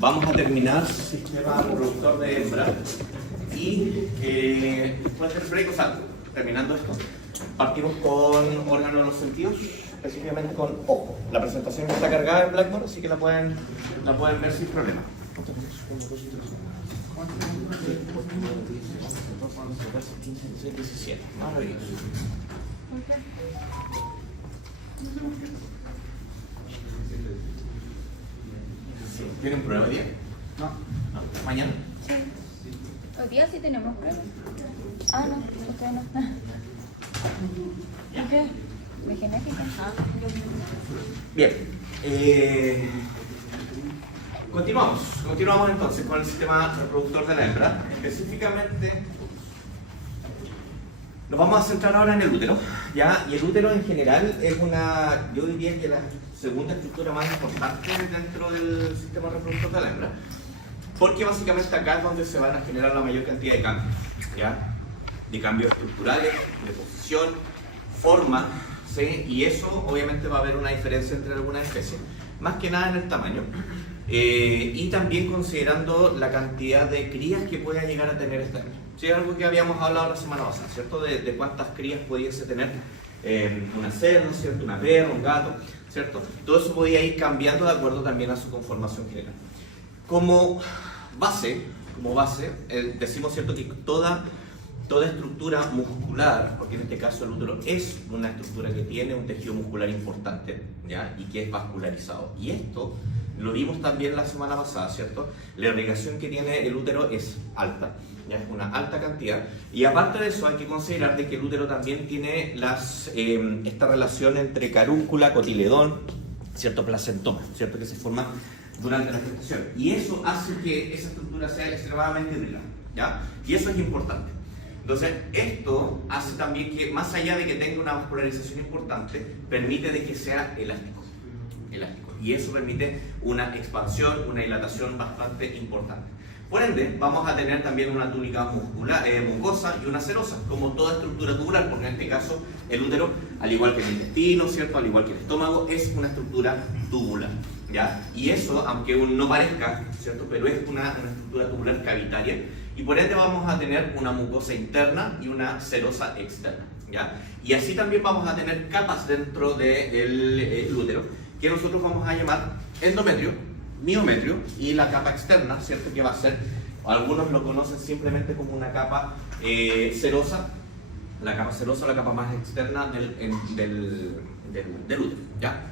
Vamos a terminar sistema reproductor de hembra y después del break, o sea, terminando esto, partimos con órganos de los sentidos, específicamente con ojo. La presentación está cargada en Blackboard, así que la pueden ver sin problema. 17. Maravilloso. ¿Tienen prueba hoy día? No. ¿Mañana? Sí. Hoy día sí tenemos pruebas. Ah, no, ustedes no. ¿Y qué? ¿De genética? Bien. Continuamos entonces con el sistema reproductor de la hembra. Específicamente, nos vamos a centrar ahora en el útero, ¿ya? Y el útero en general es yo diría que la segunda estructura más importante dentro del sistema reproductor de la hembra, porque básicamente acá es donde se van a generar la mayor cantidad de cambios, ¿ya? De cambios estructurales, de posición, forma, ¿sí? Y eso obviamente va a haber una diferencia entre algunas especies, más que nada en el tamaño, y también considerando la cantidad de crías que pueda llegar a tener esta hembra. Sí, es algo que habíamos hablado la semana pasada, ¿cierto? De cuántas crías pudiese tener una cerda, ¿cierto? Una perra, un gato, ¿cierto? Todo eso podía ir cambiando de acuerdo también a su conformación general. Como base, decimos, ¿cierto? Que toda estructura muscular, porque en este caso el útero es una estructura que tiene un tejido muscular importante, ¿ya? Y que es vascularizado. Y esto lo vimos también la semana pasada, ¿cierto? La irrigación que tiene el útero es alta, ya es una alta cantidad. Y aparte de eso hay que considerar de que el útero también tiene esta relación entre carúncula, cotiledón, ¿cierto? Placentoma, ¿cierto? Que se forma durante la gestación. Y eso hace que esa estructura sea extremadamente irrigada, ¿ya? Y eso es importante. Entonces, esto hace también que, más allá de que tenga una vascularización importante, permite de que sea elástico. Y eso permite una expansión, una dilatación bastante importante. Por ende, vamos a tener también una túnica mucosa y una serosa, como toda estructura tubular, porque en este caso el útero, al igual que el intestino, ¿cierto? Al igual que el estómago, es una estructura tubular, ¿ya? Y eso, aunque no parezca, ¿cierto? Pero es una estructura tubular cavitaria, y por ende vamos a tener una mucosa interna y una serosa externa, ¿ya? Y así también vamos a tener capas dentro del útero, que nosotros vamos a llamar endometrio, miometrio y la capa externa, ¿cierto? Que va a ser, algunos lo conocen simplemente como una capa serosa, la capa serosa, la capa más externa del útero, ¿ya?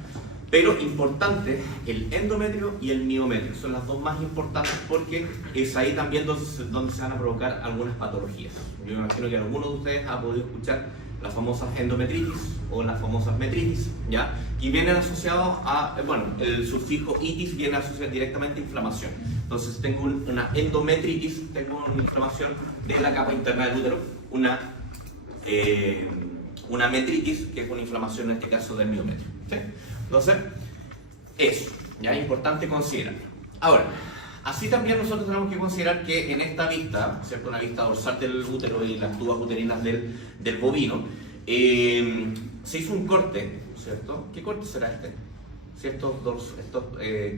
Pero importante, el endometrio y el miometrio son las dos más importantes, porque es ahí también donde se van a provocar algunas patologías. Yo me imagino que alguno de ustedes ha podido escuchar las famosas endometritis o las famosas metritis, ¿ya? Y vienen asociados a, el sufijo itis viene asociado directamente a inflamación. Entonces tengo una endometritis, tengo una inflamación de la capa interna del útero, una metritis, que es una inflamación en este caso del miometrio, ¿sí? Entonces, eso, ya es importante considerarlo. Ahora, así también nosotros tenemos que considerar que en esta vista, ¿cierto? Una vista dorsal del útero y las tubas uterinas del bovino, se hizo un corte, ¿cierto? ¿Qué corte será este? Si estos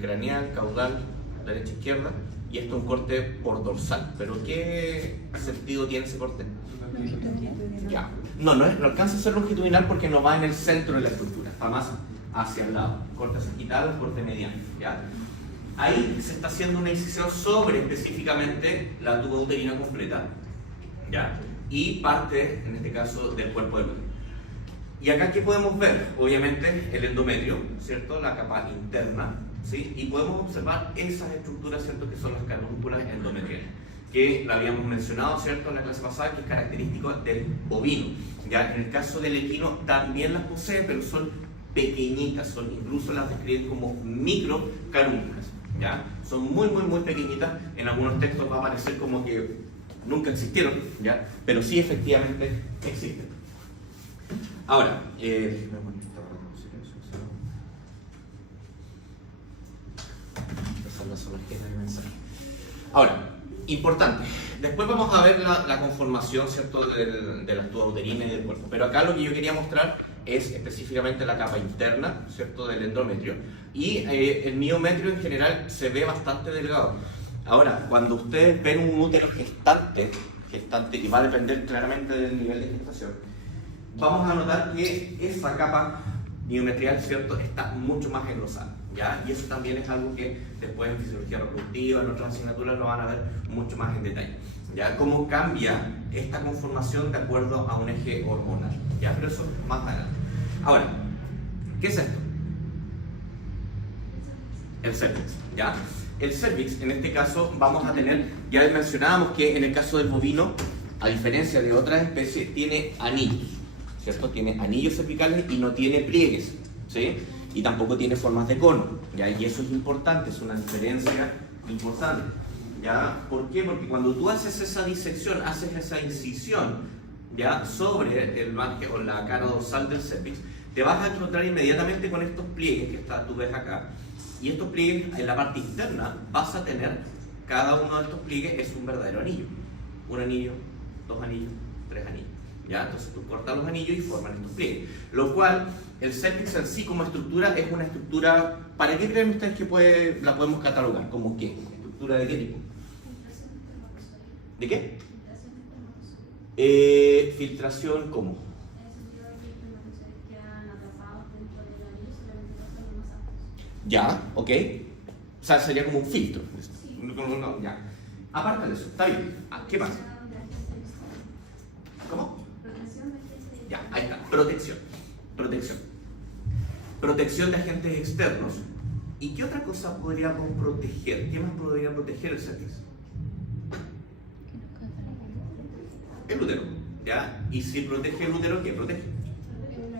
craneal, caudal, derecha, izquierda, y esto es un corte por dorsal. ¿Pero qué sentido tiene ese corte? Ya. No alcanza a ser longitudinal porque no va en el centro de la estructura, va más hacia el lado. Corte sagital, corte mediano, ¿ya? Ahí se está haciendo una incisión sobre específicamente la tuba uterina completa, ¿ya? Y parte, en este caso, del cuerpo del útero. Y acá, ¿qué podemos ver? Obviamente el endometrio, ¿cierto? La capa interna, ¿sí? Y podemos observar esas estructuras, ¿cierto? Que son las carúnculas endometriales, que la habíamos mencionado, ¿cierto? En la clase pasada, que es característico del bovino, ¿ya? En el caso del equino también las posee, pero son pequeñitas, incluso las describen como micro carúnculas, ¿ya? Son muy pequeñitas. En algunos textos va a aparecer como que nunca existieron, ¿ya? Pero sí, efectivamente existen. Ahora, importante, después vamos a ver la conformación, ¿cierto? de las tubas uterinas y del cuerpo, pero acá lo que yo quería mostrar es específicamente la capa interna, ¿cierto?, del endometrio, y el miometrio en general se ve bastante delgado. Ahora, cuando ustedes ven un útero gestante, y va a depender claramente del nivel de gestación, vamos a notar que esa capa miometrial, ¿cierto?, está mucho más engrosada, ¿ya? Y eso también es algo que después en fisiología reproductiva, en otras asignaturas lo van a ver mucho más en detalle, ¿ya? Cómo cambia esta conformación de acuerdo a un eje hormonal, ¿ya? Pero eso más adelante. Ahora, ¿qué es esto? El cervix, ¿ya? El cervix, en este caso, vamos a tener, ya mencionábamos que en el caso del bovino, a diferencia de otras especies, tiene anillos, ¿cierto? Tiene anillos cervicales y no tiene pliegues, ¿sí? Y tampoco tiene formas de cono, ¿ya? Y eso es importante, es una diferencia importante, ¿ya? ¿Por qué? Porque cuando tú haces esa disección, haces esa incisión, ¿ya?, sobre el margen o la cara dorsal del cervix, te vas a encontrar inmediatamente con estos pliegues que tú ves acá. Y estos pliegues, en la parte interna, vas a tener, cada uno de estos pliegues es un verdadero anillo. Un anillo, 2 anillos, 3 anillos, ¿ya? Entonces tú cortas los anillos y forman estos pliegues. Lo cual, el cervix en sí como estructura es una estructura, ¿para qué creen ustedes que la podemos catalogar? ¿Como qué? ¿Estructura de qué tipo? ¿De qué? Filtración, ¿cómo? Ya, ok. O sea, sería como un filtro. No, ya. Aparte de eso, está bien. ¿Qué pasa? ¿Cómo? Ya, ahí está. Protección. Protección de agentes externos. ¿Y qué otra cosa podríamos proteger? ¿Qué más podría proteger el cervix? El útero, ¿ya? Y si protege el útero, ¿qué protege?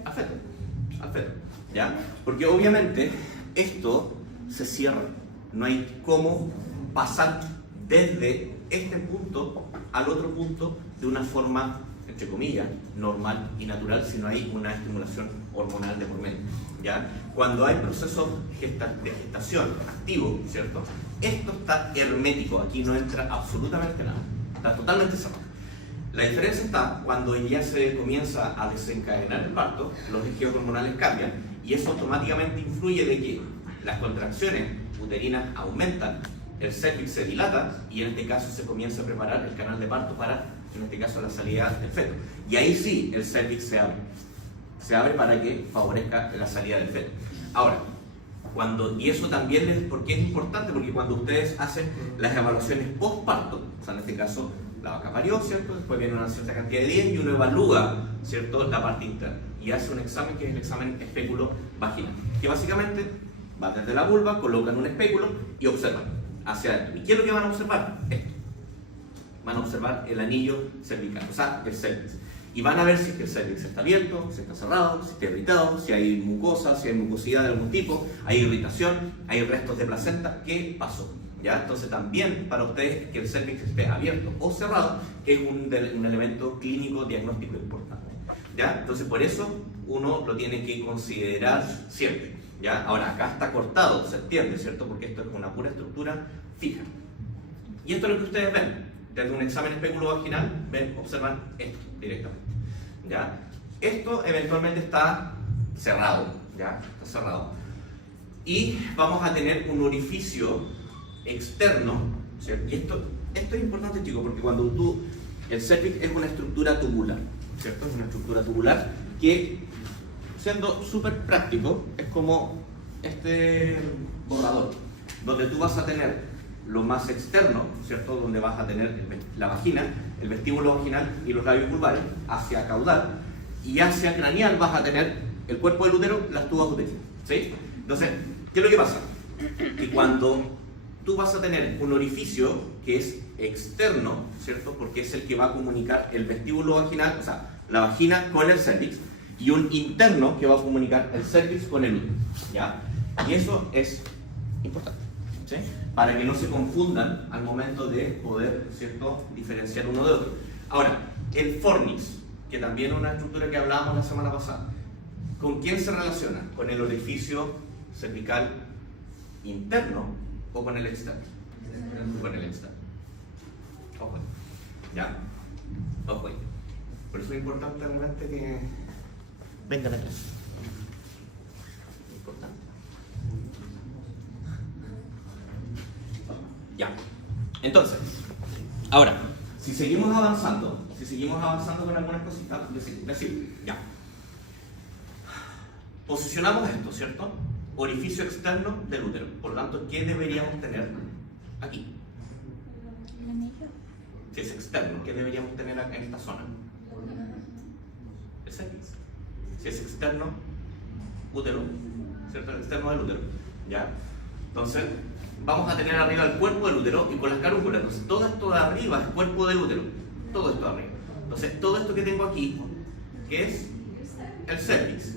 Al feto, ¿ya? Porque obviamente esto se cierra, no hay cómo pasar desde este punto al otro punto de una forma, entre comillas, normal y natural, si no hay una estimulación hormonal de por medio, ¿ya? Cuando hay procesos de gestación activos, ¿cierto?, esto está hermético, aquí no entra absolutamente nada, está totalmente cerrado. La diferencia está cuando ya se comienza a desencadenar el parto, los ejes hormonales cambian y eso automáticamente influye de que las contracciones uterinas aumentan, el cervix se dilata y en este caso se comienza a preparar el canal de parto para, en este caso, la salida del feto. Y ahí sí el cervix se abre para que favorezca la salida del feto. Ahora, y eso también ¿por qué es importante? Porque cuando ustedes hacen las evaluaciones post-parto, o sea, en este caso la vaca parió, ¿cierto? Después viene una cierta cantidad de días y uno evalúa, ¿cierto?, la parte interna y hace un examen que es el examen espéculo vaginal, que básicamente va desde la vulva, colocan un espéculo y observan hacia adentro. ¿Y qué es lo que van a observar? Esto. Van a observar el anillo cervical, o sea, el cervix. Y van a ver si el cervix está abierto, si está cerrado, si está irritado, si hay mucosa, si hay mucosidad de algún tipo, hay irritación, hay restos de placenta. ¿Qué pasó? ¿Ya? Entonces también para ustedes que el cervix esté abierto o cerrado es un elemento clínico diagnóstico importante, ¿ya? Entonces por eso uno lo tiene que considerar siempre, ¿ya? Ahora acá está cortado, se entiende, ¿cierto? Porque esto es una pura estructura fija. Y esto es lo que ustedes ven. Desde un examen espéculo vaginal observan esto directamente, ¿ya? Esto eventualmente está cerrado, ¿ya? Está cerrado. Y vamos a tener un orificio externo, ¿cierto? Y esto es importante, chicos, porque cuando el cervix es una estructura tubular, ¿cierto? Es una estructura tubular que, siendo súper práctico, es como este borrador, donde tú vas a tener lo más externo, ¿cierto?, donde vas a tener la vagina, el vestíbulo vaginal y los labios vulvares, hacia caudal, y hacia craneal vas a tener el cuerpo del útero, las tubas uterinas, ¿sí? Entonces, ¿qué es lo que pasa? Que cuando tú vas a tener un orificio que es externo, ¿cierto?, porque es el que va a comunicar el vestíbulo vaginal, o sea, la vagina con el cervix, y un interno que va a comunicar el cervix con el útero, ¿ya? Y eso es importante, ¿sí?, para que no se confundan al momento de poder, ¿cierto?, diferenciar uno de otro. Ahora, el fornix, que también es una estructura que hablábamos la semana pasada, ¿con quién se relaciona? ¿Con el orificio cervical interno o con el externo? Con el externo. Ojo, ¿ya? Ojo. Por eso es importante realmente que Vengan atrás. Importante. Ya. Entonces, ahora, si seguimos avanzando con algunas cositas, decir, ya. Posicionamos esto, ¿cierto? Orificio externo del útero. Por lo tanto, ¿qué deberíamos tener aquí? ¿El anillo? Si es externo, ¿qué deberíamos tener en esta zona? El cervix. Si es externo, útero, ¿cierto? El externo del útero, ¿ya? Entonces, vamos a tener arriba el cuerpo del útero y con las carúnculas. Entonces, todo esto de arriba es cuerpo del útero. Todo esto de arriba. Entonces, todo esto que tengo aquí, que es el cervix.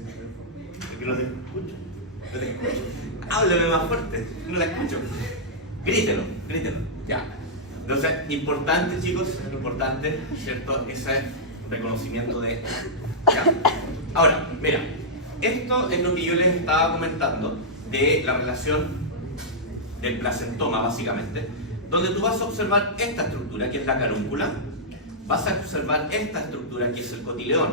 Que no te escucho. No te escucho. Háblame más fuerte. No la escucho. Grítelo, grítelo. Ya. Entonces, importante, chicos, importante, ¿cierto? Ese reconocimiento de... Ya. Ahora, mira, esto es lo que yo les estaba comentando de la relación del placentoma, básicamente, donde tú vas a observar esta estructura, que es la carúncula, vas a observar esta estructura, que es el cotileón.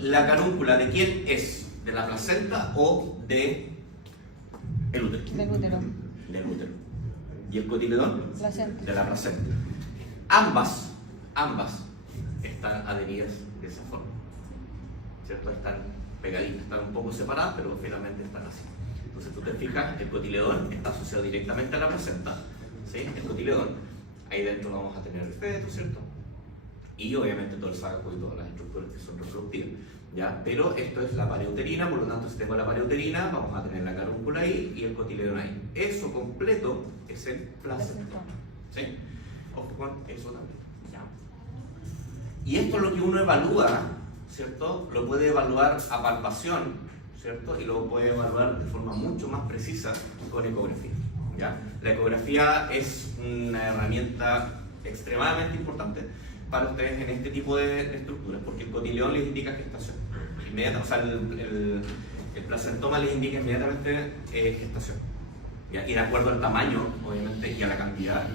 ¿La carúncula de quién es? ¿De la placenta o de el útero? Del útero. Del útero. ¿Y el cotiledón? Placenta. De la placenta. Ambas están adheridas de esa forma, ¿cierto? Están pegaditas, están un poco separadas, pero finalmente están así. Entonces tú te fijas, el cotiledón está asociado directamente a la placenta, ¿sí? El cotiledón, ahí dentro vamos a tener el feto, ¿cierto? Y obviamente todo el saco y todas las estructuras que son reproductivas, ¿ya? Pero esto es la pared uterina, por lo tanto si tengo la pared uterina vamos a tener la carúncula ahí y el cotiledón ahí. Eso completo es el placentoma, ¿sí? Ojo con eso también, ¿ya? Y esto es lo que uno evalúa, ¿cierto? Lo puede evaluar a palpación, ¿cierto? Y lo puede evaluar de forma mucho más precisa con ecografía, ¿ya? La ecografía es una herramienta extremadamente importante para ustedes en este tipo de estructuras, porque el cotileón les indica gestación. O sea, el placentoma les indica inmediatamente gestación. ¿Ya? Y de acuerdo al tamaño, obviamente, y a la cantidad,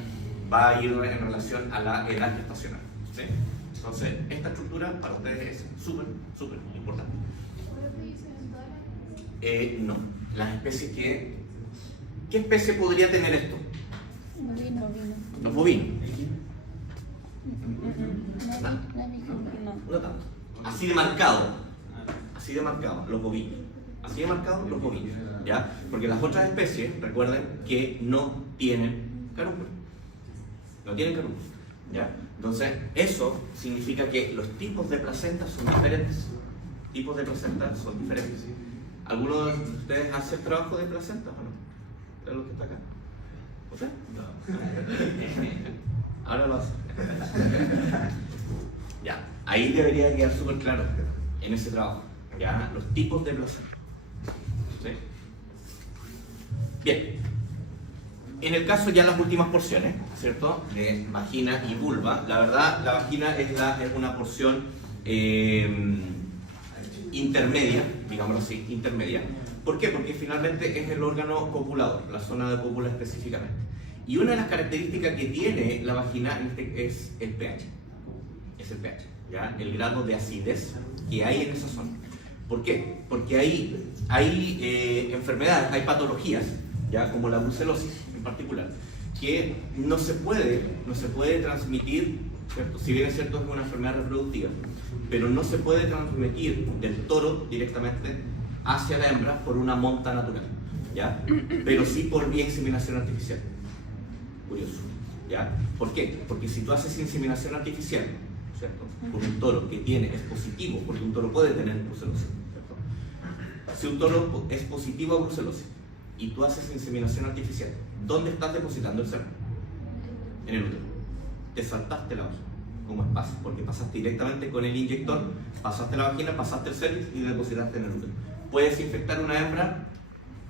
va a ir en relación a la edad gestacional, ¿sí? Entonces, esta estructura para ustedes es súper, súper importante. No, las especies que... ¿Qué especie podría tener esto? Bovino. Los bovinos. No. No tanto. Así de marcado, los bovinos. Así de marcado, los bovinos. ¿Ya? Porque las otras especies, recuerden que no tienen carúncula. No tienen carúncula. ¿Ya? Entonces, eso significa que los tipos de placentas son diferentes. Tipos de placentas son diferentes. ¿Alguno de ustedes hace trabajo de placentas o no? ¿De lo que está acá? ¿Usted? No. Ahora lo hace. Ya, ahí debería quedar súper claro en ese trabajo, ya, los tipos de placenta. ¿Sí? Bien, en el caso ya las últimas porciones, ¿cierto? De vagina y vulva, la verdad la vagina es una porción intermedia, digámoslo así, intermedia. ¿Por qué? Porque finalmente es el órgano copulador, la zona de cópula específicamente. Y una de las características que tiene la vagina es el pH. Es el pH, ¿ya? El grado de acidez que hay en esa zona. ¿Por qué? Porque hay enfermedades, hay patologías, ¿ya? Como la brucelosis en particular, que no se puede transmitir, ¿cierto? Si bien es cierto es una enfermedad reproductiva, pero no se puede transmitir del toro directamente hacia la hembra por una monta natural, ¿ya? Pero sí por vía inseminación artificial. Curioso, ¿ya? ¿Por qué? Porque si tú haces inseminación artificial, ¿cierto? Con un toro que es positivo, porque un toro puede tener brucelosis, ¿cierto? Si un toro es positivo a brucelosis y tú haces inseminación artificial, ¿dónde estás depositando el semen? En el útero. Te saltaste la vagina, como es fácil, porque pasaste directamente con el inyector, pasaste la vagina, pasaste el cervix y depositaste en el útero. ¿Puedes infectar una hembra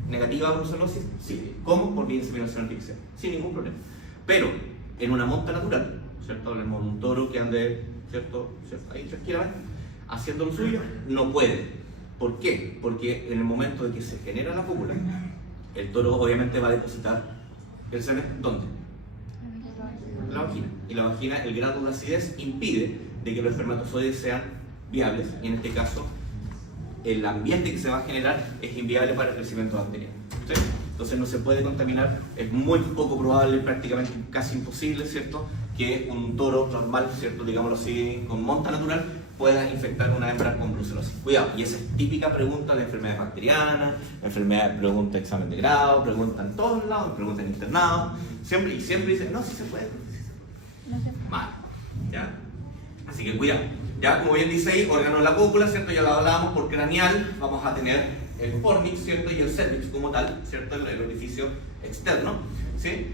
negativa a brucelosis? Sí. ¿Cómo? Por vía de inseminación artificial, sin ningún problema. Pero en una monta natural, ¿cierto? Hablemos de un toro que ande, ¿cierto? Ahí tranquilamente, haciendo lo suyo, no puede. ¿Por qué? Porque en el momento de que se genera la cópula, el toro obviamente va a depositar el semen, ¿dónde? La vagina. Y la vagina, el grado de acidez impide de que los espermatozoides sean viables, y en este caso el ambiente que se va a generar es inviable para el crecimiento bacteriano. ¿Sí? Entonces no se puede contaminar, es muy poco probable, prácticamente casi imposible, ¿cierto?, que un toro normal, ¿cierto?, digámoslo así, con monta natural, pueda infectar una hembra con brucelosis. Cuidado, y esa es típica pregunta de enfermedades bacterianas, pregunta de examen de grado, pregunta en todos lados, pregunta en internados, siempre dicen, no, sí se puede. No sé. Mal, ¿ya? Así que cuidado. Ya, como bien dice ahí, órgano de la cópula, ¿cierto? Ya lo hablábamos, por craneal vamos a tener el fornix, ¿cierto? Y el cervix como tal, ¿cierto? El orificio externo, ¿sí?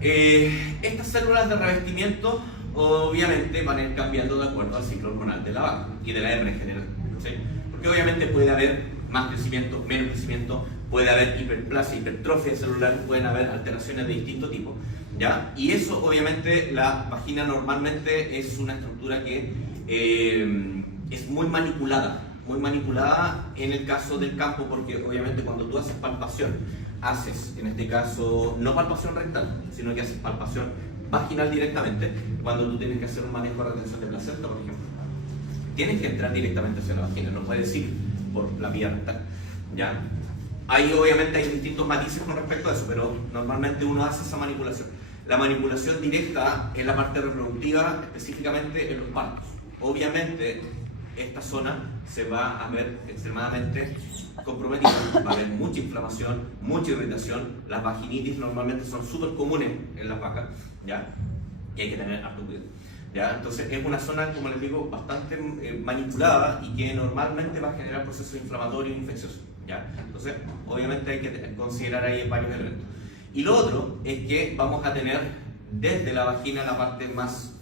Estas células de revestimiento obviamente van a ir cambiando de acuerdo al ciclo hormonal de la vaca y de la hembra en general, ¿sí? Porque obviamente puede haber más crecimiento, menos crecimiento, puede haber hiperplasia, hipertrofia celular, pueden haber alteraciones de distinto tipo, ¿ya? Y eso obviamente la vagina normalmente es una estructura que es muy manipulada en el caso del campo, porque obviamente cuando tú haces palpación, haces en este caso no palpación rectal, sino que haces palpación vaginal directamente. Cuando tú tienes que hacer un manejo de retención de placenta, por ejemplo, tienes que entrar directamente hacia la vagina, no puedes ir por la vía rectal, ¿ya? Ahí obviamente hay distintos matices con respecto a eso, pero normalmente uno hace esa manipulación. La manipulación directa en la parte reproductiva, específicamente en los partos. Obviamente esta zona se va a ver extremadamente comprometida, va a haber mucha inflamación, mucha irritación. Las vaginitis normalmente son súper comunes en las vacas, ¿ya? Y hay que tener harto cuidado, ¿ya? Entonces es una zona, como les digo, bastante manipulada y que normalmente va a generar procesos inflamatorios e infecciosos, ¿ya? Entonces obviamente hay que considerar ahí varios elementos. Y lo otro es que vamos a tener desde la vagina la parte más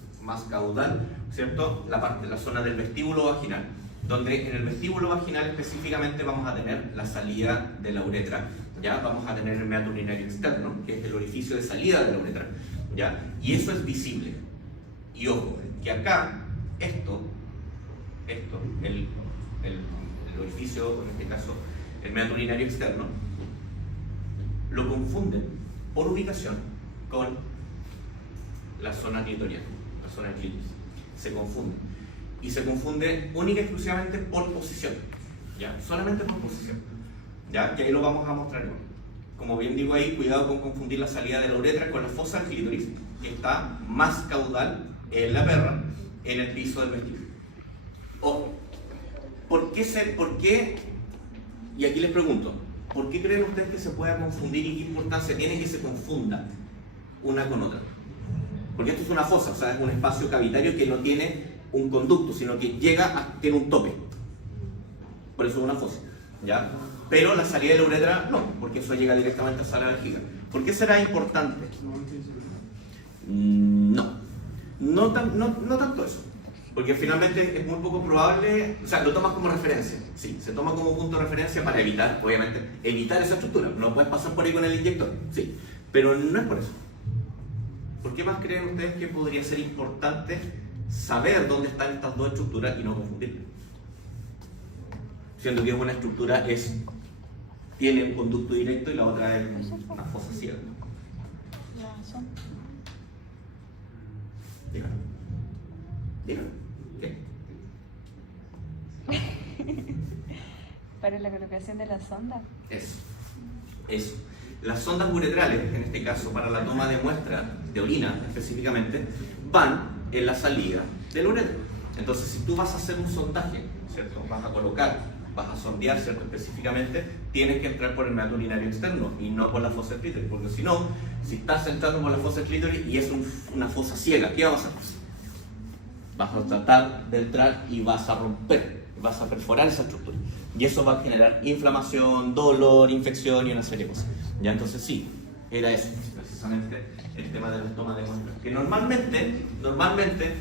caudal, ¿cierto? La zona del vestíbulo vaginal, donde en el vestíbulo vaginal específicamente vamos a tener la salida de la uretra, ¿ya? Vamos a tener el meato urinario externo, que es el orificio de salida de la uretra, ¿ya? Y eso es visible. Y ojo, que acá, el orificio, en este caso el meato urinario externo, lo confunden por ubicación con la zona clitoriana, la zona del clítoris. Se confunde. Y se confunde única y exclusivamente por posición, ¿ya? Solamente por posición, ¿ya? Que ahí lo vamos a mostrar igual. Como bien digo ahí, cuidado con confundir la salida de la uretra con la fosa del clítoris, que está más caudal en la perra, en el piso del vestíbulo. ¿Por qué? Y aquí les pregunto, ¿por qué creen ustedes que se pueda confundir y qué importancia tiene que se confunda una con otra? Porque esto es una fosa, o sea, es un espacio cavitario que no tiene un conducto, sino que tiene un tope. Por eso es una fosa, ¿ya? Pero la salida de la uretra no, porque eso llega directamente a la vejiga. ¿Por qué será importante? No tanto eso. Porque finalmente es muy poco probable, o sea, lo tomas como referencia, sí, se toma como punto de referencia para evitar, obviamente, evitar esa estructura. No puedes pasar por ahí con el inyector, sí, pero no es por eso. ¿Por qué más creen ustedes que podría ser importante saber dónde están estas dos estructuras y no confundirlas? Siendo que una estructura tiene un conducto directo y la otra es una fosa ciega. Dígame. ¿Qué? Para la colocación de la sonda. Eso. Las sondas uretrales, en este caso para la toma de muestra de orina específicamente, van en la salida del uretra. Entonces, si tú vas a hacer un sondaje, ¿cierto? Vas a sondear, ¿cierto? Específicamente, tienes que entrar por el meato urinario externo y no por la fosa del clítoris, porque si no, si estás entrando por la fosa del clítoris y es una fosa ciega, ¿qué va a pasar? Vas a tratar de entrar y vas a romper, vas a perforar esa estructura. Y eso va a generar inflamación, dolor, infección y una serie de cosas. Ya, entonces sí, era eso, precisamente el tema de las tomas de muestras. Que normalmente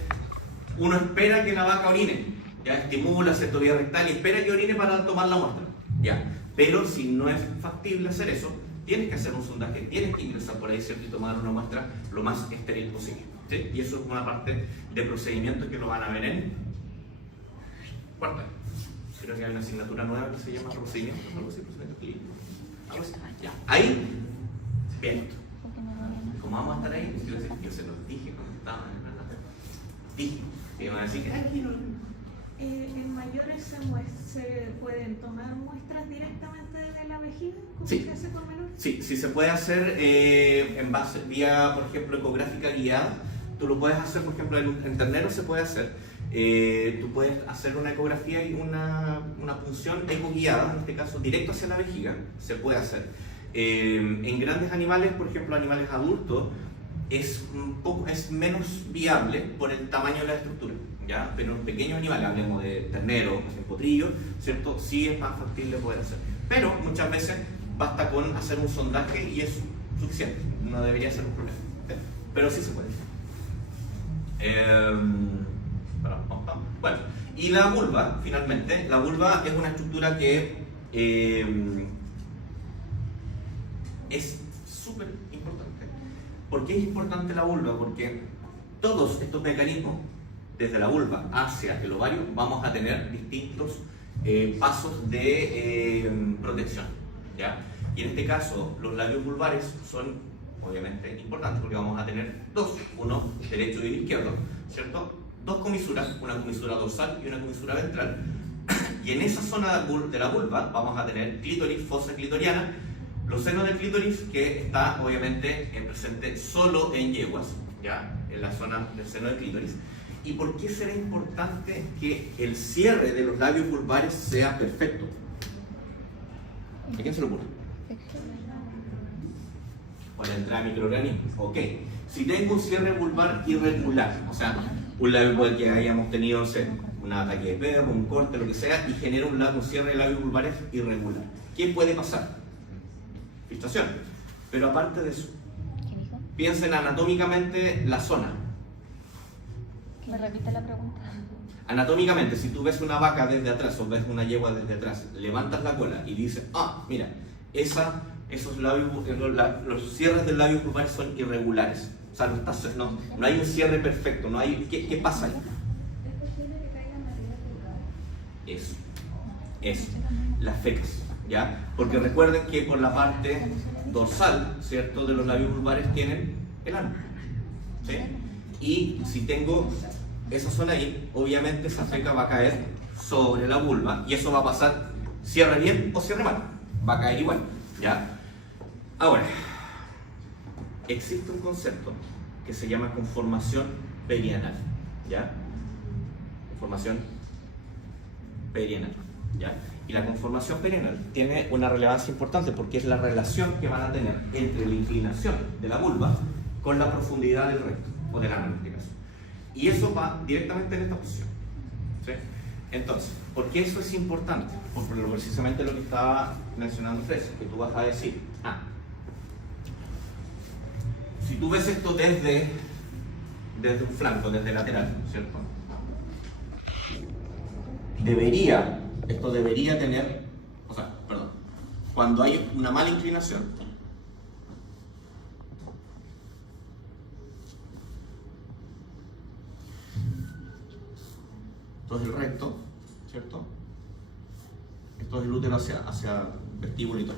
uno espera que la vaca orine, ya estimula cierta vía rectal y espera que orine para tomar la muestra. Ya, pero si no es factible hacer eso, tienes que hacer un sondaje, tienes que ingresar por ahí, ¿cierto? Y tomar una muestra lo más estéril posible. ¿Sí? Y eso es una parte de procedimientos que lo van a ver en cuarto año. Creo que hay una asignatura nueva que se llama procedimientos, algo así, procedimientos clínicos. Ya. Ahí, bien. Como vamos a estar ahí, yo se los dije cuando estaban en la dije que iban a decir que aquí no. en mayores se pueden tomar muestras directamente de la vejiga, como Sí. se hace con menores. Sí, sí se puede hacer en base, vía, por ejemplo, ecográfica guiada. Tú lo puedes hacer, por ejemplo, en ternero se puede hacer. Tú puedes hacer una ecografía y una punción ecoguiada, en este caso directo hacia la vejiga, se puede hacer. En grandes animales, por ejemplo, animales adultos, es menos viable por el tamaño de la estructura, ¿ya? Pero en pequeños animales, hablemos de ternero, en potrillo, ¿cierto? Sí es más factible poder hacer. Pero muchas veces basta con hacer un sondaje y es suficiente, no debería ser un problema, ¿sí? Pero sí se puede. Bueno, y la vulva, finalmente, la vulva es una estructura que es súper importante. ¿Por qué es importante la vulva? Porque todos estos mecanismos, desde la vulva hacia el ovario, vamos a tener distintos pasos de protección, ¿ya? Y en este caso, los labios vulvares son obviamente importantes porque vamos a tener dos, uno derecho y izquierdo, ¿cierto? Dos comisuras, una comisura dorsal y una comisura ventral. Y en esa zona de la vulva vamos a tener clítoris, fosa clitoriana, los senos del clítoris, que está obviamente presente solo en yeguas, ¿ya? En la zona del seno del clítoris. ¿Y por qué será importante que el cierre de los labios vulvares sea perfecto? ¿A quién se lo ocurre? Para entrar a microorganismos. Ok. Si tengo un cierre vulvar irregular, o sea, un labio que hayamos tenido, no sé, un ataque de perro, un corte, lo que sea, y genera un cierre de labios vulvares irregular, ¿qué puede pasar? Filtración. Pero aparte de eso, ¿Qué dijo? piensen anatómicamente la zona. ¿Me repite la pregunta? Anatómicamente, si tú ves una vaca desde atrás o ves una yegua desde atrás, levantas la cola y dices, ah, mira, esos labios, los cierres del labio vulvar son irregulares. O sea, no hay un cierre perfecto, no hay, ¿qué pasa ahí? Eso, las fecas, ¿ya? Porque recuerden que por la parte dorsal, ¿cierto?, de los labios vulvares tienen el ano, ¿sí? Y si tengo esa zona ahí, obviamente esa feca va a caer sobre la vulva y eso va a pasar, cierre bien o cierre mal, va a caer igual, ¿ya? Ahora, existe un concepto que se llama conformación perianal, ¿ya? Conformación perianal, ¿ya? Y la conformación perianal tiene una relevancia importante porque es la relación que van a tener entre la inclinación de la vulva con la profundidad del recto, o del ano en este caso. Y eso va directamente en esta posición, ¿sí? Entonces, ¿por qué eso es importante? Por precisamente lo que estaba mencionando Fres, que tú vas a decir, si tú ves esto desde un flanco, desde lateral, ¿cierto? Esto debería tener, cuando hay una mala inclinación, esto es el recto, ¿cierto? Esto es el útero hacia vestíbulo y todo.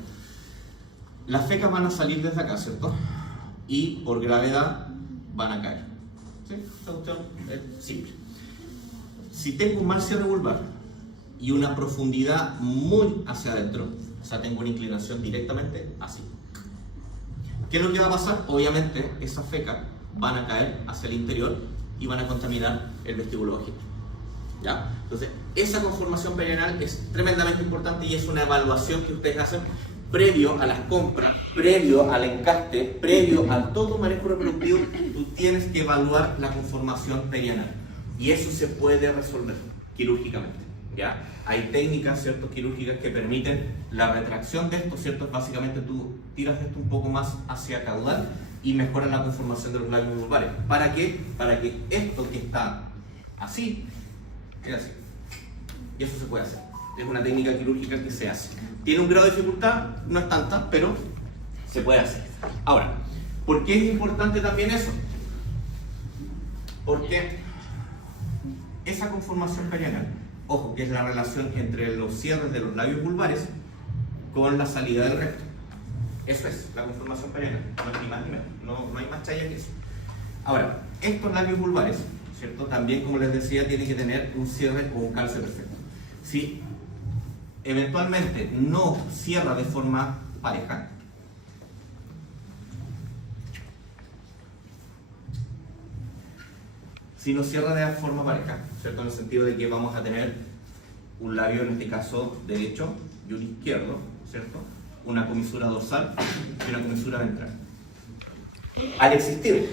Las fecas van a salir desde acá, ¿cierto? Y por gravedad van a caer. ¿Sí? Esta cuestión es simple. Si tengo un mal cierre vulvar y una profundidad muy hacia adentro, o sea, tengo una inclinación directamente así, ¿qué es lo que va a pasar? Obviamente, esas fecas van a caer hacia el interior y van a contaminar el vestíbulo vaginal, ¿ya? Entonces, esa conformación perianal es tremendamente importante y es una evaluación que ustedes hacen previo a las compras, previo al encaste, previo a todo manejo reproductivo. Tú tienes que evaluar la conformación perianal y eso se puede resolver quirúrgicamente, ¿ya? Hay técnicas, ¿cierto?, quirúrgicas que permiten la retracción de esto, ¿cierto? Básicamente tú tiras esto un poco más hacia caudal y mejoras la conformación de los labios vulvares. ¿Para qué? Para que esto que está así quede así. Y eso se puede hacer. Es una técnica quirúrgica que se hace. Tiene un grado de dificultad, no es tanta, pero se puede hacer. Ahora, ¿por qué es importante también eso? Porque esa conformación perianal, ojo, que es la relación entre los cierres de los labios vulvares con la salida del recto. Eso es la conformación perianal, no es ni más ni menos, no hay más chaya que eso. Ahora, estos labios vulvares ¿cierto? También, como les decía, tiene que tener un cierre o un calce perfecto. Si eventualmente no cierra de forma pareja, si no cierra de forma pareja, ¿cierto? En el sentido de que vamos a tener un labio, en este caso derecho, y un izquierdo, ¿cierto? Una comisura dorsal y una comisura ventral. Al existir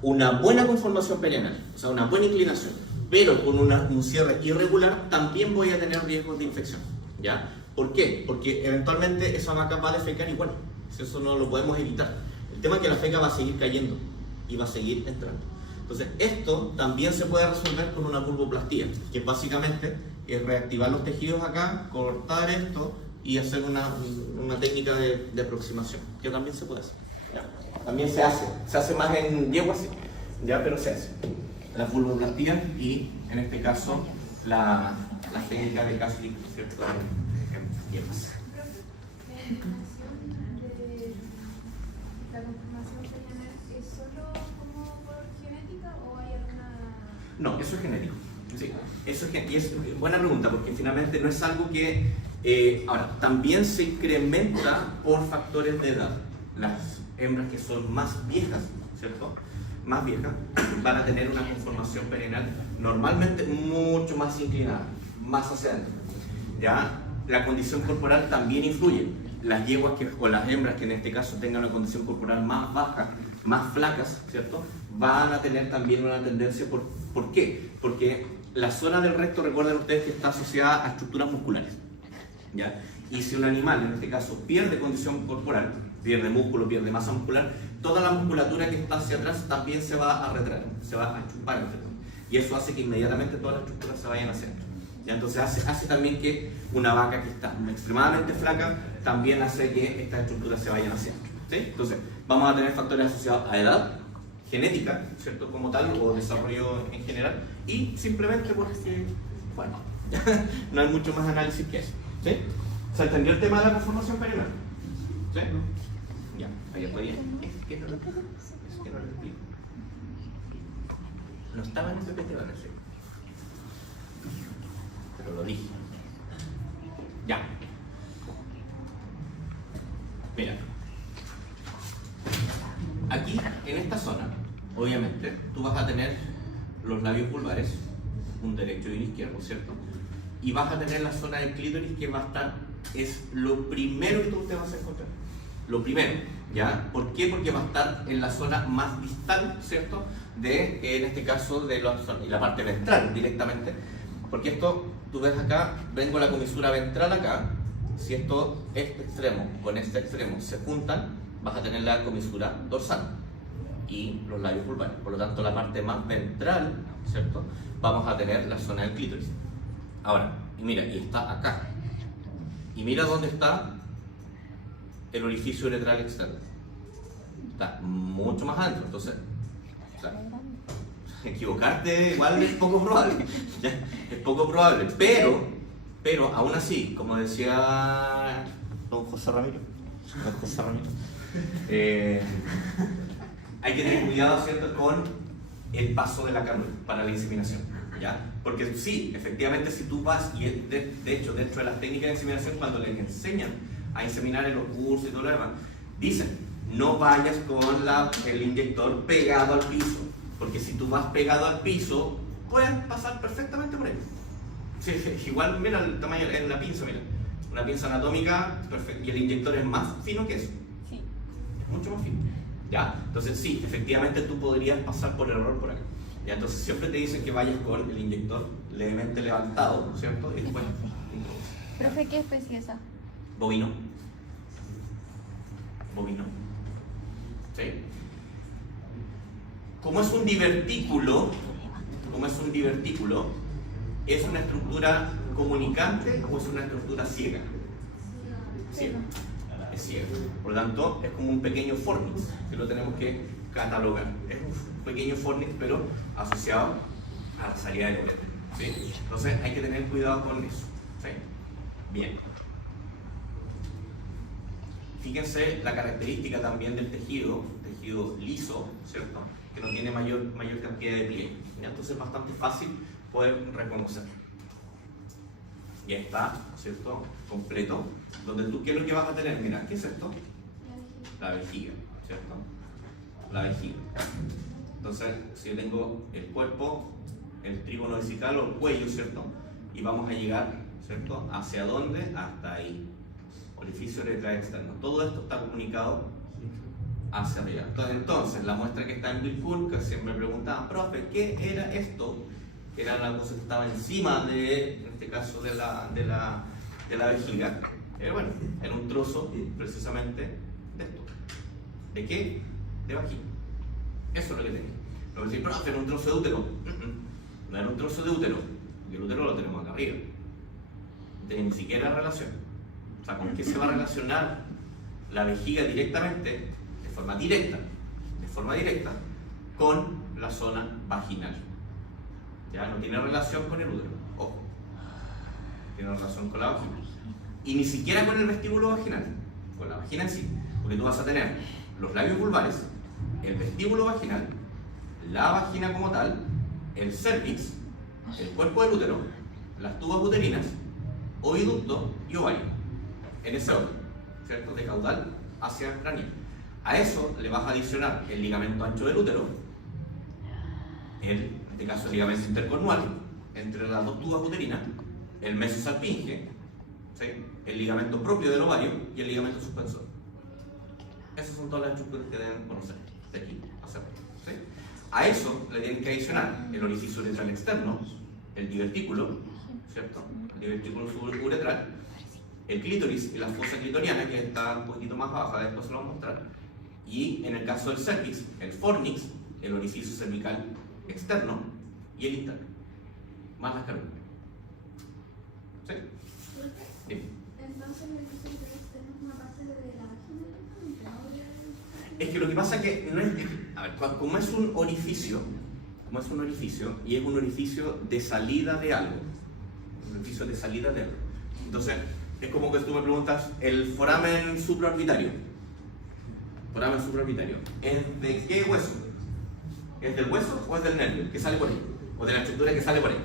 una buena conformación perianal, o sea, una buena inclinación, pero con un cierre irregular, también voy a tener riesgos de infección, ¿ya? ¿Por qué? Porque eventualmente esa vaca va a defecar igual, eso no lo podemos evitar. El tema es que la feca va a seguir cayendo y va a seguir entrando. Entonces, esto también se puede resolver con una vulvoplastía, que básicamente es reactivar los tejidos acá, cortar esto y hacer una técnica de aproximación, que también se puede hacer. ¿Ya? También se hace más en yeguas, sí, ya, pero se hace. La vulvoplastía y, en este caso, la técnica de Kaslik, ¿cierto? En yeguas. ¿La conformación perianal es solo como por genética o hay alguna...? No, eso es genético. Sí, eso es, y es buena pregunta porque finalmente no es algo que... ahora, también se incrementa por factores de edad. Las hembras que son más viejas, ¿cierto? Más viejas, van a tener una conformación perianal normalmente mucho más inclinada, más hacia adentro. ¿Ya? La condición corporal también influye. Las yeguas o las hembras que en este caso tengan una condición corporal más baja, más flacas, ¿cierto? Van a tener también una tendencia. ¿Por qué? Porque la zona del recto, recuerden ustedes que está asociada a estructuras musculares, ¿ya? Y si un animal, en este caso, pierde condición corporal, pierde músculo, pierde masa muscular, toda la musculatura que está hacia atrás también se va a retraer, se va a chupar, y eso hace que inmediatamente todas las estructuras se vayan hacia adentro. ¿Ya? Entonces hace también que una vaca que está extremadamente flaca también hace que estas estructuras se vayan hacia adentro, ¿sí? Entonces vamos a tener factores asociados a edad, genética, ¿cierto? Como tal, o desarrollo en general, y simplemente porque, bueno, no hay mucho más análisis que eso, ¿sí? ¿Se entendió el tema de la conformación perianal? ¿Sí? Ya, ahí estoy bien. Es que no lo explico. No estaba en el PPT, van a decir. Pero lo dije. Ya. Mira. Aquí, en esta zona, obviamente, tú vas a tener los labios vulvares, un derecho y un izquierdo, ¿cierto? Y vas a tener la zona del clítoris que va a estar, es lo primero que tú te vas a encontrar. Lo primero, ¿ya? ¿Por qué? Porque va a estar en la zona más distal, ¿cierto? De, en este caso, de la parte ventral directamente. Porque esto, tú ves acá, vengo la comisura ventral acá. Si este extremo con este extremo se juntan, vas a tener la comisura dorsal y los labios vulvares. Por lo tanto, la parte más ventral, ¿cierto? Vamos a tener la zona del clítoris. Ahora, y mira, y está acá. Y mira dónde está el orificio uretral externo. Está mucho más adentro. Entonces, o sea, equivocarte igual es poco probable. ¿Ya? Es poco probable. Pero aún así, como decía don José Ramiro, hay que tener cuidado, ¿cierto?, con el paso de la cánula para la inseminación, ¿ya? Porque sí, efectivamente, si tú vas, y de hecho, dentro de las técnicas de inseminación, cuando les enseñan a inseminar en los cursos y todo lo demás, dicen, no vayas con el inyector pegado al piso, porque si tú vas pegado al piso, puedes pasar perfectamente por ahí. Sí, igual, mira el tamaño en la pinza, mira. Una pinza anatómica, perfecto, y el inyector es más fino que eso. Sí. Mucho más fino. ¿Ya? Entonces sí, efectivamente tú podrías pasar por error por acá. ¿Ya? Entonces siempre te dicen que vayas con el inyector levemente levantado, ¿cierto? Y después, Profe, ¿qué especie es esa? bovino. ¿Sí? Como es un divertículo, ¿es una estructura comunicante o es una estructura ciega? Ciega. Es ciega. Por lo tanto, es como un pequeño fornix que lo tenemos que catalogar. Es un pequeño fornix, pero asociado a la salida del uretra, ¿sí? Entonces, hay que tener cuidado con eso, ¿sí? Bien. Fíjense la característica también del tejido tejido liso, ¿cierto? Que no tiene mayor cantidad de pliegue. ¿Ya? Entonces es bastante fácil poder reconocerlo. Ya está, ¿cierto? Completo. Donde tú, ¿qué es lo que vas a tener? Mira, ¿qué es esto? La vejiga, ¿cierto? La vejiga. Entonces, si yo tengo el cuerpo, el trígono vesical o el cuello, ¿cierto? Y vamos a llegar, ¿cierto? ¿Hacia dónde? Hasta ahí. Orificio uretral externo. Todo esto está comunicado hacia arriba. Entonces, la muestra que está en Bill, que siempre me preguntaban, profe, ¿qué era esto? Era la cosa que estaba encima de, en este caso, de la vejiga. Bueno, era un trozo precisamente de esto. ¿De qué? De vagina. Eso es lo que tenía. No me decís, profe, era un trozo de útero. No era un trozo de útero. Y el útero lo tenemos acá arriba. No tenía ni siquiera relación. O sea, ¿con qué se va a relacionar la vejiga directamente, de forma directa, con la zona vaginal? Ya no tiene relación con el útero, ojo. Tiene relación con la vagina. Y ni siquiera con el vestíbulo vaginal, con la vagina en sí. Porque tú vas a tener los labios vulvares, el vestíbulo vaginal, la vagina como tal, el cervix, el cuerpo del útero, las tubas uterinas, oviducto y ovario. En ese orden, ¿cierto? De caudal hacia cráneo. A eso le vas a adicionar el ligamento ancho del útero, en este caso el ligamento intercornual, entre las dos tubas uterinas, el mesosalpinge, ¿sí? El ligamento propio del ovario y el ligamento suspensor. Esas son todas las estructuras que deben conocer, de aquí hacia arriba, ¿sí? A eso le tienen que adicionar el orificio uretral externo, el divertículo, ¿cierto? El divertículo suburetral, el clítoris y la fosa clitoriana, que está un poquito más baja, después se lo voy a mostrar, y en el caso del cervix, el fornix, el orificio cervical externo y el interno, más las carótidas. ¿Sí? Dime. Entonces, el orificio externo es una parte de la vagina directamente, ¿no? Es que lo que pasa es que no es, a ver, como es un orificio y es un orificio de salida de algo, entonces es como que tú me preguntas el foramen supraorbitario, ¿es de qué hueso? ¿Es del hueso o es del nervio que sale por ahí? ¿O de la estructura que sale por ahí?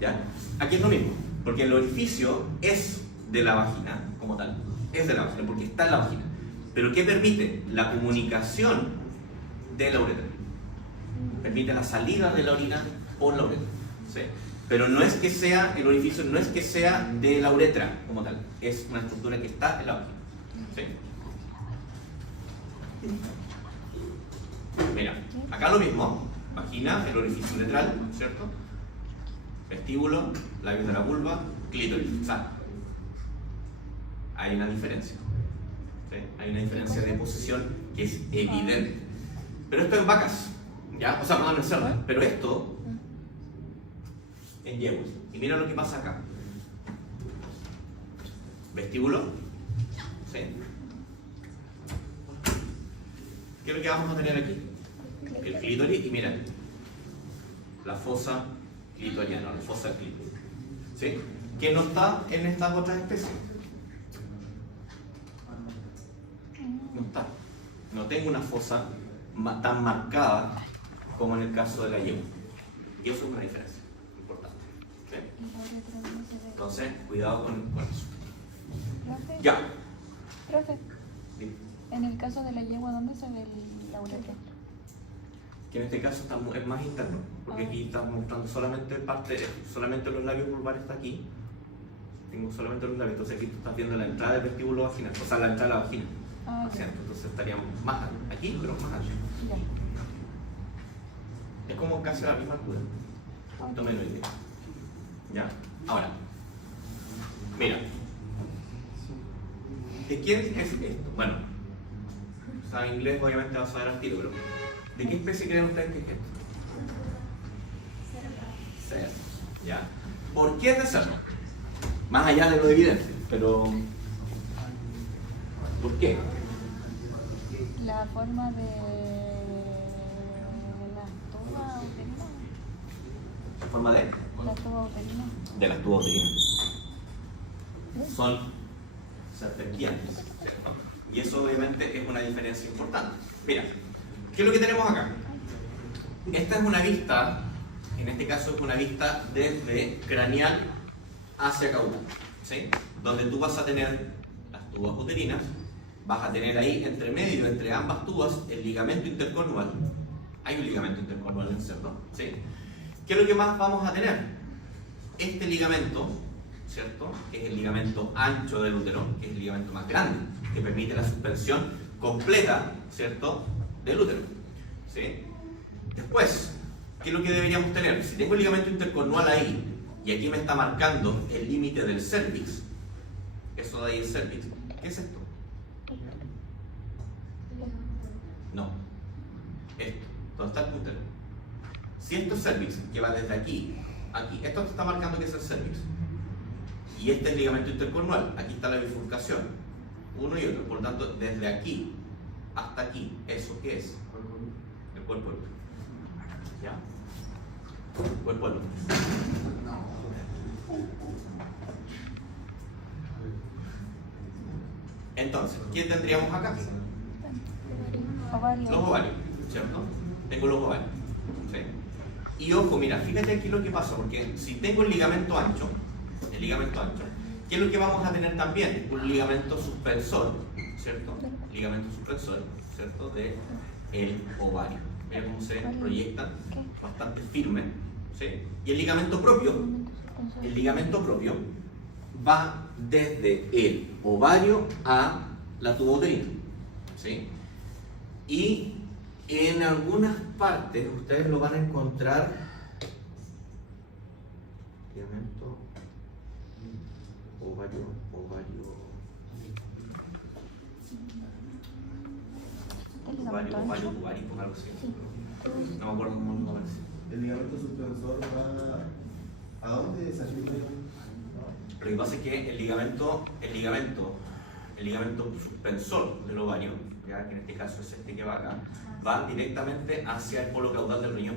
¿Ya? Aquí es lo mismo, porque el orificio es de la vagina como tal, es de la vagina porque está en la vagina. ¿Pero qué permite? La comunicación de la uretra. Permite la salida de la orina por la uretra. ¿Sí? Pero no es que sea, el orificio no es que sea de la uretra como tal, es una estructura que está en la vagina. ¿Sí? Mira, acá lo mismo, vagina, el orificio uretral, ¿cierto? Vestíbulo, labios de la vulva, clítoris. O sea, hay una diferencia. ¿Sí? Hay una diferencia de posición que es evidente. Pero esto en vacas, ¿ya? O sea, perdón, en cerdas. Pero esto en yeguas. Y mira lo que pasa acá. Vestíbulo. ¿Sí? ¿Qué es lo que vamos a tener aquí? El clítoris y mira, la fosa clitoriana, la fosa clítoris. ¿Sí? Que no está en estas otras especies. No está. No tengo una fosa tan marcada como en el caso de la yegua. Y eso es una diferencia importante. ¿Sí? Entonces, cuidado con eso. Profe, Ya. profe, Dime. en el caso de la yegua, ¿dónde se ve la uretra? Que en este caso es más interno, porque aquí estamos mostrando solamente los labios vulvares está aquí. Tengo solamente los labios, entonces aquí tú estás viendo la entrada del vestíbulo vaginal, o sea, la entrada de la vagina. Ah, ya. Entonces estaríamos más aquí, pero más allá. Ya. Es como casi a la misma altura. No me lo idea. ¿Ya? Ahora, mira. ¿De quién es esto? Bueno, o sea, en inglés obviamente vas a ver al tiro, pero ¿de qué especie creen ustedes que es esto? Cerdo. ¿Ya? ¿Por qué es de cerdo? Más allá de lo evidente, pero ¿por qué? La forma de las tubas uterinas. ¿La forma de? La tuba uterina. De las tubas uterinas. Son serpenteantes, ¿cierto? Y eso obviamente es una diferencia importante. Mira, ¿Qué es lo que tenemos acá? Esta es una vista, en este caso es una vista desde craneal hacia caudal, ¿sí? Donde tú vas a tener las tubas uterinas, vas a tener ahí entre medio, entre ambas tubas, el ligamento intercornual. Hay un ligamento intercornual en el cerdo, ¿sí? ¿Qué es lo que más vamos a tener? Este ligamento, ¿cierto? Que es el ligamento ancho del útero, que es el ligamento más grande, que permite la suspensión completa, ¿cierto? Del útero, ¿sí? Después, ¿qué es lo que deberíamos tener? Si tengo el ligamento intercornual ahí, y aquí me está marcando el límite del cervix, eso de ahí es cervix, ¿qué es esto? No, esto, ¿dónde está el útero? Si esto es cervix, que va desde aquí, aquí, esto te está marcando que es el cervix, y este es el ligamento intercornual, aquí está la bifurcación, uno y otro, por lo tanto, desde aquí hasta aquí, ¿eso qué es? El cuerpo del útero. ¿Ya? El cuerpo del útero. Entonces, ¿qué tendríamos acá? Ovario. Los ovarios, ¿cierto? Tengo los ovarios. ¿Sí? Y ojo, mira, fíjate aquí lo que pasa, porque si tengo el ligamento ancho, ¿qué es lo que vamos a tener también? Un ligamento suspensor, ¿cierto? Ligamento suspensor, ¿cierto? De el ovario. Mira cómo se proyectan, bastante firme, ¿sí? Y el ligamento propio va desde el ovario a la tuba uterina, ¿sí? Y en algunas partes ustedes lo van a encontrar, ligamento ovario, con algo así. No me acuerdo cómo lo parece. El ligamento suspensor va a dónde se ayuda. Lo que pasa es que el ligamento suspensor del ovario, ya que en este caso es este que va acá, va directamente hacia el polo caudal del riñón,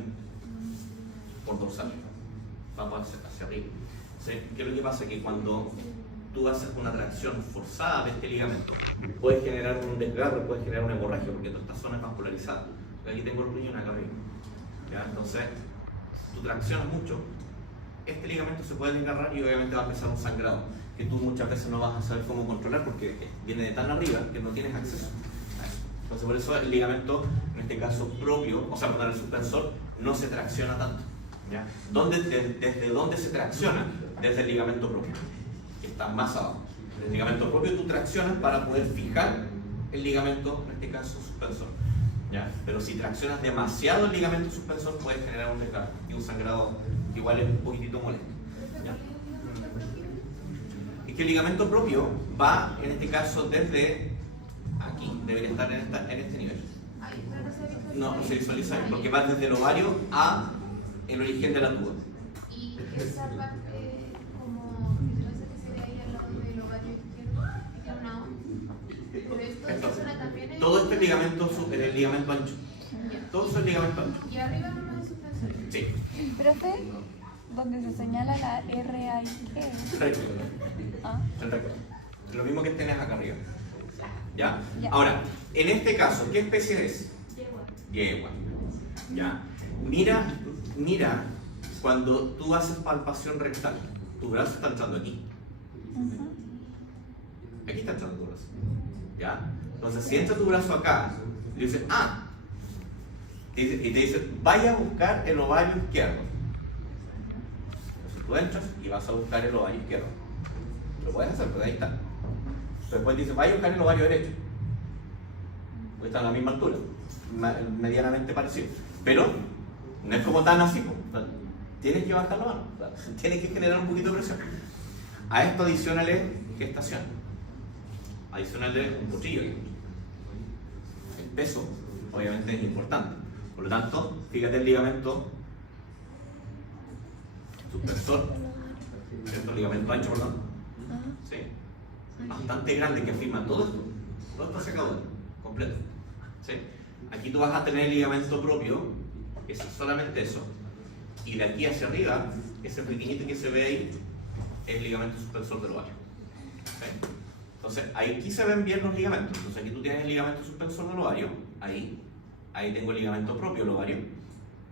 por dorsal, va hacia arriba. ¿Sí? ¿Qué es lo que pasa? Que cuando tú haces una tracción forzada de este ligamento, puedes generar un desgarro, puedes generar una hemorragia, porque toda esta zona es vascularizada. Aquí tengo el riñón acá arriba. ¿Ya? Entonces, tú traccionas mucho, este ligamento se puede desgarrar y obviamente va a empezar un sangrado, que tú muchas veces no vas a saber cómo controlar porque viene de tan arriba que no tienes acceso a eso. Entonces, por eso el ligamento, en este caso propio, o sea, el suspensor, no se tracciona tanto. ¿Ya? ¿Desde dónde se tracciona? Desde el ligamento propio, que está más abajo. Desde el ligamento propio tú traccionas para poder fijar el ligamento, en este caso suspensor. ¿Ya? Pero si traccionas demasiado el ligamento suspensor, puedes generar un desgarro y un sangrado igual es un poquitito molesto. ¿Ya? Es que el ligamento propio va, en este caso, desde aquí, debería estar en este nivel. No se visualiza bien, porque va desde el ovario a el origen de la tuba. Y esa parte, como que se ve ahí al lado del ovario izquierdo, es una O. Pero esto Entonces, zona también es. todo este ligamento es el ligamento ancho. Ya. Todo eso es ligamento ancho. Y arriba nomás es suspensor. Sí. Profe, donde se señala la RA y G. Recto. Ah, El recto. Lo mismo que tienes acá arriba. ¿Ya? Ya. Ahora, en este caso, ¿qué especie es? Yegua. ¿Ya? Mira, cuando tú haces palpación rectal, tu brazo está entrando aquí. Aquí está entrando tu brazo. ¿Ya? Entonces, si entra tu brazo acá, y dices, y te dice, vaya a buscar el ovario izquierdo. Entonces tú entras y vas a buscar el ovario izquierdo. Lo puedes hacer, pero ahí está. Después te dice, vaya a buscar el ovario derecho. Porque está a la misma altura, medianamente parecido. Pero no es como tan así, pues. Tienes que bajar la mano, tienes que generar un poquito de presión. A esto adicionale gestación, adicionale un cuchillo. El peso, obviamente, es importante. Por lo tanto, fíjate el ligamento suspensor, ¿cierto? El ligamento ancho, perdón. ¿Sí? Bastante grande que afirma todo esto se acabó, completo. ¿Sí? Aquí tú vas a tener el ligamento propio, que es solamente eso, y de aquí hacia arriba, ese pequeñito que se ve ahí, es el ligamento suspensor del ovario. ¿Sí? Entonces, aquí se ven bien los ligamentos. Entonces, aquí tú tienes el ligamento suspensor del ovario, ahí, Ahí tengo el ligamento propio del ovario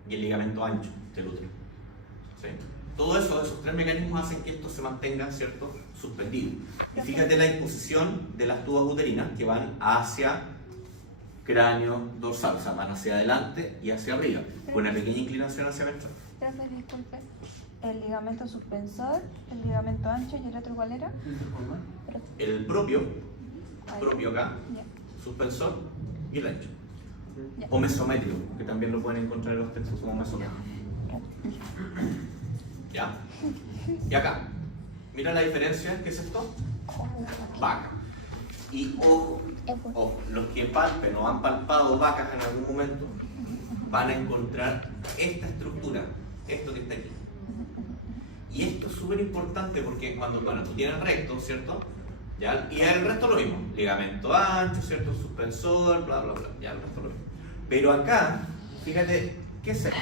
y el ligamento ancho del útero. ¿Sí? Todo eso, esos tres mecanismos hacen que esto se mantenga, ¿cierto?, suspendido. Y fíjate la disposición de las tubas uterinas que van hacia cráneo dorsal, o sea, van hacia adelante y hacia arriba, con una pequeña inclinación hacia ventral. Profe, disculpe. El ligamento suspensor, el ligamento ancho y el otro, ¿cuál era? El propio Ahí. acá, Ya. suspensor y el ancho. Ya. O mesométrico, que también lo pueden encontrar en los textos como mesométrico. ¿Ya? Y acá, mira la diferencia, ¿qué es esto? Vaca. Y ojo, los que palpen o han palpado vacas en algún momento van a encontrar esta estructura, esto que está aquí. Y esto es súper importante porque cuando, bueno, tú tienes recto, ¿cierto? ¿Ya? Y el resto lo mismo, ligamento ancho, ¿cierto? Suspensor, bla, bla, bla, ya el resto lo mismo. Pero acá, fíjate, ¿qué es esto?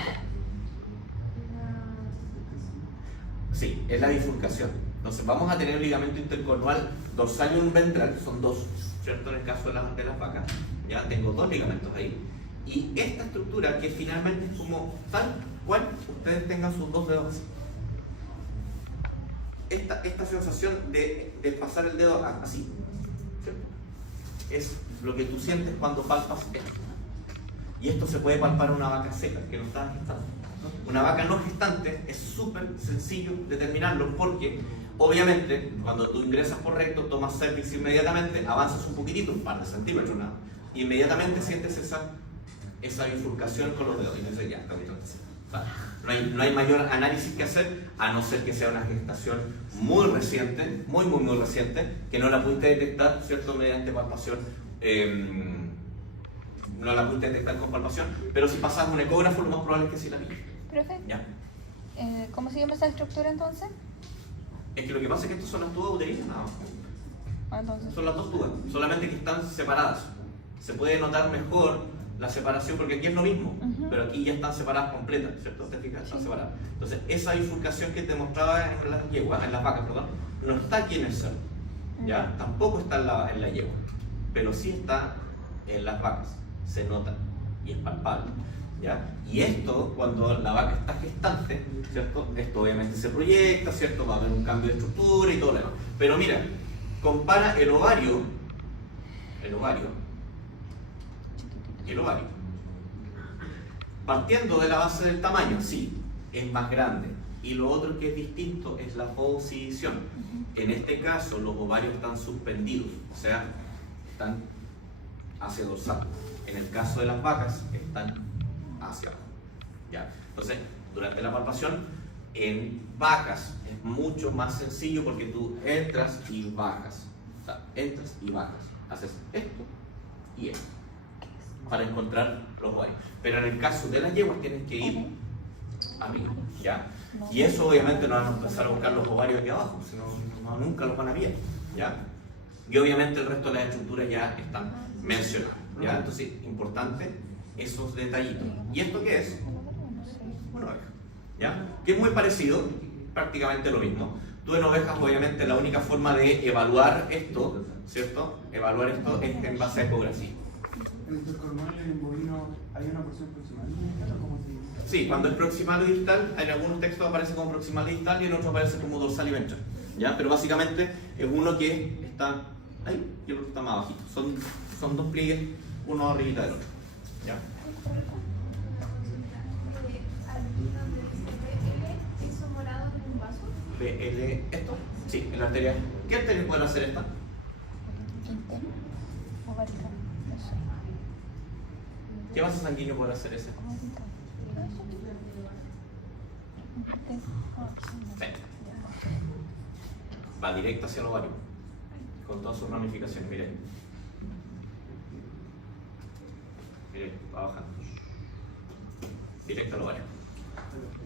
Sí, es la bifurcación. Entonces vamos a tener un ligamento intercornual dorsal y un ventral, son dos, ¿cierto? En el caso de las vacas, ya tengo dos ligamentos ahí. Y esta estructura que finalmente es como tal cual ustedes tengan sus dos dedos así. Esta sensación de pasar el dedo así, ¿cierto? Es lo que tú sientes cuando palpas esto. Y esto se puede palpar en una vaca seca que no está gestando. Una vaca no gestante es súper sencillo determinarlo porque obviamente cuando tú ingresas por recto, tomas cervix inmediatamente, avanzas un poquitito, un par de centímetros nada, y inmediatamente sientes esa bifurcación con los dedos y dices ya, está bien. O sea, no hay mayor análisis que hacer a no ser que sea una gestación muy reciente, muy reciente, que no la pudiste detectar, ¿cierto?, mediante palpación. No la pudiste detectar con palpación, pero si pasas un ecógrafo lo más probable es que sí la pilles. Profe, ¿Ya? ¿cómo se llama esa estructura entonces? Es que lo que pasa es que estas son las tubas uterinas, nada más. Entonces, Son las dos tubas, solamente que están separadas. Se puede notar mejor la separación porque aquí es lo mismo, pero aquí ya están separadas completas, ¿cierto? ¿Te fijas? Están separadas. Entonces, esa bifurcación que te mostraba en las yeguas, en las vacas, perdón, no está aquí en el cerdo, ¿ya? Tampoco está en la yegua, pero sí está en las vacas. Se nota y es palpable, ¿ya? Y esto, cuando la vaca está gestante, ¿cierto? Esto obviamente se proyecta, ¿cierto? Va a haber un cambio de estructura y todo lo demás. Pero mira, compara el ovario, partiendo de la base del tamaño, sí, es más grande. Y lo otro que es distinto es la posición. En este caso, los ovarios están suspendidos, o sea, están hacia dorsal. En el caso de las vacas, están hacia abajo. ¿Ya? Entonces, durante la palpación, en vacas es mucho más sencillo porque tú entras y bajas. O sea, entras y bajas. Haces esto y esto para encontrar los ovarios. Pero en el caso de las yeguas tienes que ir arriba. ¿Ya? Y eso obviamente no van a empezar a buscar los ovarios aquí abajo, sino nunca los van a ver. ¿Ya? Y obviamente el resto de las estructuras ya están mencionadas. ¿Ya? Entonces, importante esos detallitos. ¿Y esto qué es? Una oveja. ¿Ya? Que es muy parecido, prácticamente lo mismo. Tú en ovejas, obviamente, la única forma de evaluar esto, ¿cierto? Evaluar esto es en base a ecografía. ¿En el intercornual y en bovino hay una porción proximal distal o cómo se dice? Sí, cuando es proximal y distal, en algunos textos aparece como proximal y distal y en otros aparece como dorsal y ventral. ¿Ya? Pero básicamente es uno que está ahí y el otro está más abajito. Son dos pliegues, uno arriba del otro. ¿Ya? Donde dice BL, ¿eso morado en un vaso? BL, ¿esto? Sí, en la arteria. ¿Qué arterias pueden hacer esta? interno o vertical, no sé. ¿Qué vaso sanguíneo puede hacer ese? Sí. Va directo hacia el ovario, con todas sus ramificaciones, mira ahí. Mire, va bajando. Directo al ovario.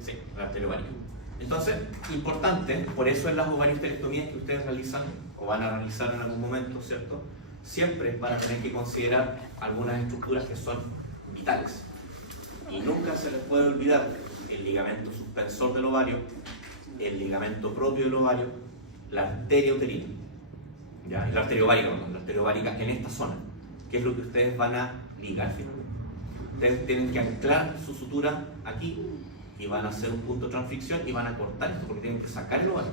Sí, la arteria ovárica. Entonces, importante, por eso en las ovariosterectomías que ustedes realizan o van a realizar en algún momento, ¿cierto? Siempre van a tener que considerar algunas estructuras que son vitales. Y nunca se les puede olvidar el ligamento suspensor del ovario, el ligamento propio del ovario, la arteria uterina, ¿ya? Y la arteria ovárica, la arteria ovárica en esta zona, que es lo que ustedes van a ligar finalmente. Ustedes tienen que anclar su sutura aquí y van a hacer un punto de transficción y van a cortar esto porque tienen que sacar el ovario.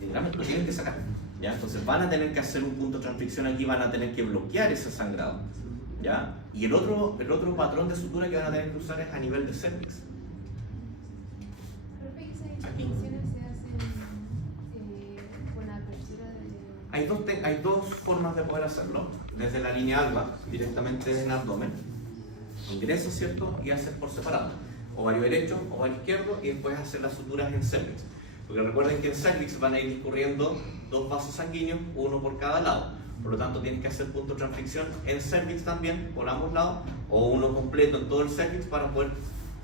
Literalmente lo tienen que sacar. ¿Ya? Entonces van a tener que hacer un punto de transficción aquí, van a tener que bloquear ese sangrado. ¿Ya? Y el otro patrón de sutura que van a tener que usar es a nivel de cervix. Profe, ¿esas intervenciones se hacen con la apertura de...? Hay dos formas de poder hacerlo. Desde la línea alba, directamente en abdomen. Ingresas, ¿cierto? Y haces por separado. Ovario derecho, ovario izquierdo y después hacer las suturas en cervix. Porque recuerden que en cervix van a ir discurriendo 2 vasos sanguíneos, uno por cada lado. Por lo tanto, tienes que hacer punto de transficción en cervix también, por ambos lados, o uno completo en todo el cervix para poder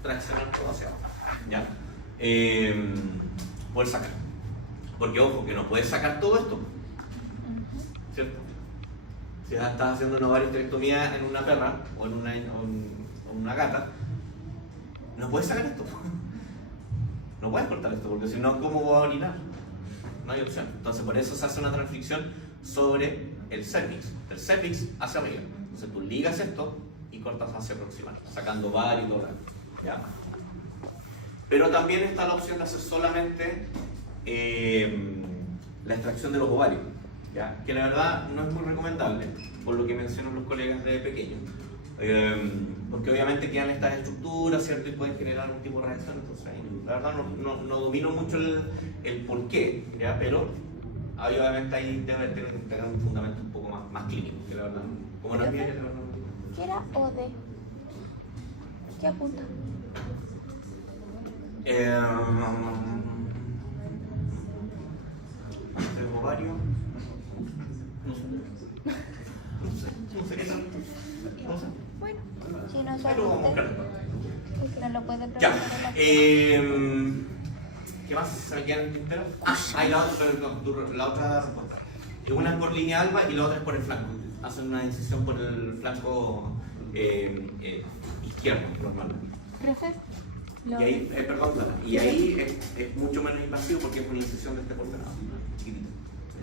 traccionar todo hacia abajo. ¿Ya? Poder sacar. Porque ojo, que no puedes sacar todo esto. ¿Cierto? Si estás haciendo una ovariosterectomía en una perra o en una gata, no puedes sacar esto. No puedes cortar esto, porque si no, ¿cómo voy a orinar? No hay opción. Entonces, por eso se hace una transficción sobre el cervix, del cervix hacia arriba. Entonces, tú ligas esto y cortas hacia proximal, sacando ovario y todo. ¿Ya? Pero también está la opción de hacer solamente la extracción de los ovarios, ¿ya? Que la verdad no es muy recomendable, por lo que mencionan los colegas de pequeños. Porque obviamente quedan estas estructuras, ¿cierto? Y pueden generar algún tipo de reacción. Entonces, la verdad no domino mucho el por qué, ¿ya? Pero obviamente ahí debe tener un fundamento un poco más clínico, que la verdad, como no es bien, la verdad no. ¿Qué era OD? ¿Qué apunta? ¿El ovario? No sé qué tal. No sé. Bueno, si no Ahí lo vamos a buscar sabe después. usted, no lo puede preguntar. Ya. en la- ¿Qué más se me queda en el tintero? Hay la otra respuesta. Una es por línea alba y la otra es por el flanco. Hacen una incisión por el flanco izquierdo, normalmente. Profe, Y ahí, perdón, Clara, y ahí es mucho menos invasivo porque es una incisión de este porcelado, chiquitito.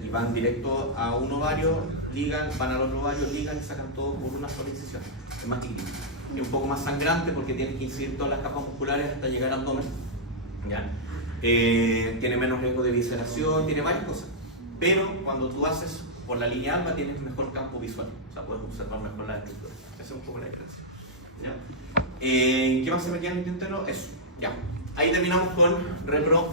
Y van directo a un ovario, ligan, van al otro ovario, ligan y sacan todo por una sola incisión. Es más chiquitito. Es un poco más sangrante porque tienes que incidir todas las capas musculares hasta llegar al abdomen. ¿Ya? Tiene menos riesgo de visceración, tiene varias cosas. Pero cuando tú haces por la línea alba tienes mejor campo visual. O sea, puedes observar mejor la estructura. Esa es un poco la diferencia. ¿Ya? ¿Qué más se me queda en el tintero? Eso. Ya. Ahí terminamos con repro